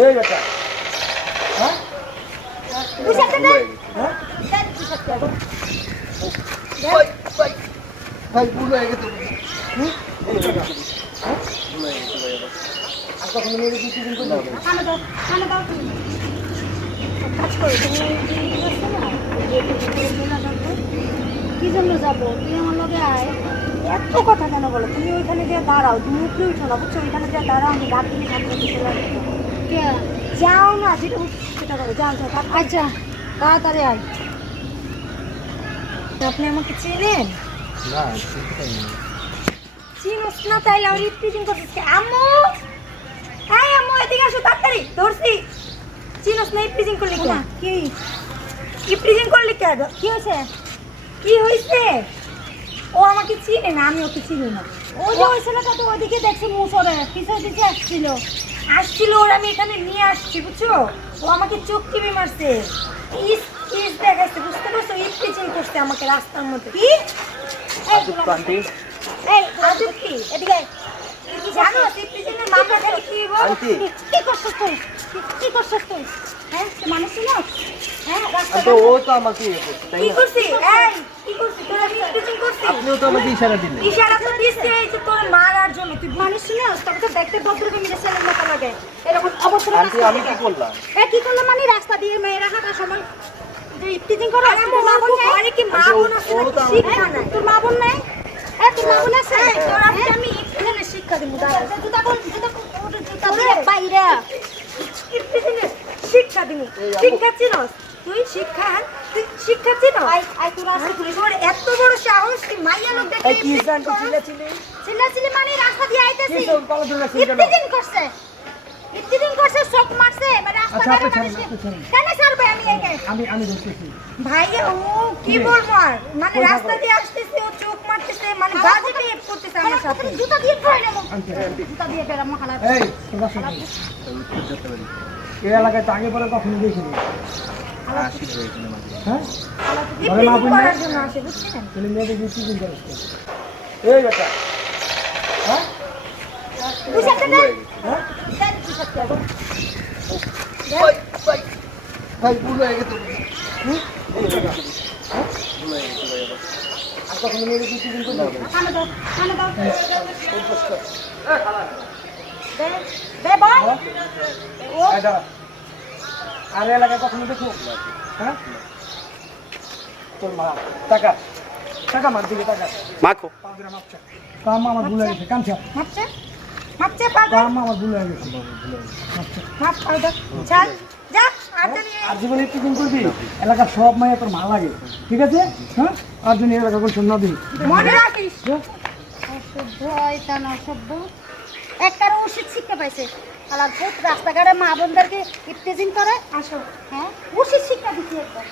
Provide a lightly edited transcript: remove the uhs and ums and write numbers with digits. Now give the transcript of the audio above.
এই বেটা হ্যাঁ পুষাতে দে হ্যাঁ দেন পুষাতে ভাই ভাই ভাই ভুল হয়ে গেছে এই বেটা হ্যাঁ ভুল হয়ে গেছে ভাই আর কখনো মেরে কিছু কিন্তু না খানা দাও কাজ করো তুমি আছে না কি জন্য যাবো তুই আমার লগে আয় এত কথা কেন বলো তুমি ওইখানে দিয়ে দাঁড়াও তুমি উপরে উঠো না বুঝছো ওইখানে দিয়ে দাঁড়াও আমি রাত দিন সাথে চলে আসবো কে যাও না যেটা সেটা করো যাও আচ্ছা তাড়াতাড়ি আয় আপনি আমাকে চেনেন না চিনোস না তাইলে আমার ইফটিজিং করছিস আম্মু হ্যাঁ আম্মু এদিকে আসো তাড়াতাড়ি ধরছি চিনোস না ইফটিজিং করলি কেন কি ইফটিজিং করলি কেন কি হয়েছে কি হয়েছে ও আমাকে চিনে না আমি ওকে চিনি না ও যে ওই ছেলেটা তো ওদিকে দেখছি মুসরে পিছনে পিছিয়ে আসছিল ওর আমি এখানে নিয়ে আসছি বুঝছো ও আমাকে চোখ টিপে মারছে ইস ইস দেখাচ্ছে বুঝতে পারছো ইফটিজিং করছে আমাকে রাস্তার মধ্যে কি আন্টি এই আজব কি এদিকে জানো ইফটিজিংয়ের মামলা খালি কি বল আন্টি কি করছিস তুই কি করছিস তুই হ্যাঁ মানুষ না হ্যাঁ রাস্তা তো ও তো আমাকে তাই কি না করছিস এই কি করছিস তোর আমি ইফটিজিং করছি আপনিও তো আমাকে ইশারা দিলেন ইশারা তো দিচ্ছি এই যে তোর মারার জন্য তুই মানুষ না তোকে তো দেখতে ভদ্রকে মিলে ছেলের মতো লাগে এরকম অবস্থা আন্টি আমি কি করলাম কি করলাম মানে রাস্তা দিয়ে মেয়েরা হাঁটার সময় ইফটিজিং করো তোর মা বোন আরে কি মা বোন আছে ও তো শিক্ষা নাই তোর মা বোন নাই তোর মা বোন আছে তোর আজকে আমি ইফটিজিংয়ের শিক্ষা দিব দাঁড়া জুতা কোন জুতা দিয়ে বাইরে ইফটিজিংয়ের শিক্ষা দিব শিক্ষা চিনস তুই শিক্ষা চিনস আই তোর আসলে পুলিশ ওর এত বড় সাহস তুই মাইয়া লোক দেখে এই কি জানতে চিল্লাচিল্লি মানে রাস্তা দিয়ে আইতাছি কি সব কল ধরে রাখছেন কেন? ইফতিজিং করছে শক মারছে মানে রাস্তা আচ্ছা, গাড়ি আপনি মানুষ ছাড়েন, আপনি ছাড়েন। কেন ছাড়বে আমি একে আমি ধরতেছি ভাইয়া ও কি বলবো আর মানে রাস্তা দিয়ে আসতেছে ও চোখ মারতেছে মানে বাজে টেপ করতেছে আমার সাথে জুতা দিয়ে ফেলে দেবো জুতা দিয়ে ফেলে আমার খালা এই তোমরা শোনো এই এলাকায় তো আগে পরে কখনো দেখিনি হ্যাঁ ঘরে মা ইফতিজিং বোন করার নাই? জন্য আসে বুঝছেন তাহলে মেয়েদের কি চিন্তা করছে এই বেটা হ্যাঁ বুঝাতে দেন হ্যাঁ দেন বুঝাতে দেন ভাই ভাই ভাই ভুল হয়ে গেছে এই বেটা হ্যাঁ ভুল হয়ে গেছে ভাই আর কখনো মেয়েদের কিছু কিন্তু না খানা দাও দে বল ও আর এলাকায় কখনো দেখো হ্যাঁ তোর মা টাকা টাকা মার দিকে টাকা মাখো কাম আমার ভুল হয়ে গেছে কামছা মাপছে পাগল কাম আমার ভুল হয়ে গেছে মাপ পাগল চল যা আর জানি আর জীবনে একটু দিন করবি এলাকার সব মায়ের তোর মা লাগে ঠিক আছে হ্যাঁ আর জন্য এলাকা কোনো শূন্য দিই মনে রাখিস অসভ্য শয়তান অসভ্য একটা উচিত শিক্ষা পাইছে আলাদা রাস্তাঘাটে মা বোনদেরকে ইফতিজিং করে আসো হ্যাঁ উচিত শিক্ষা দিচ্ছি একবার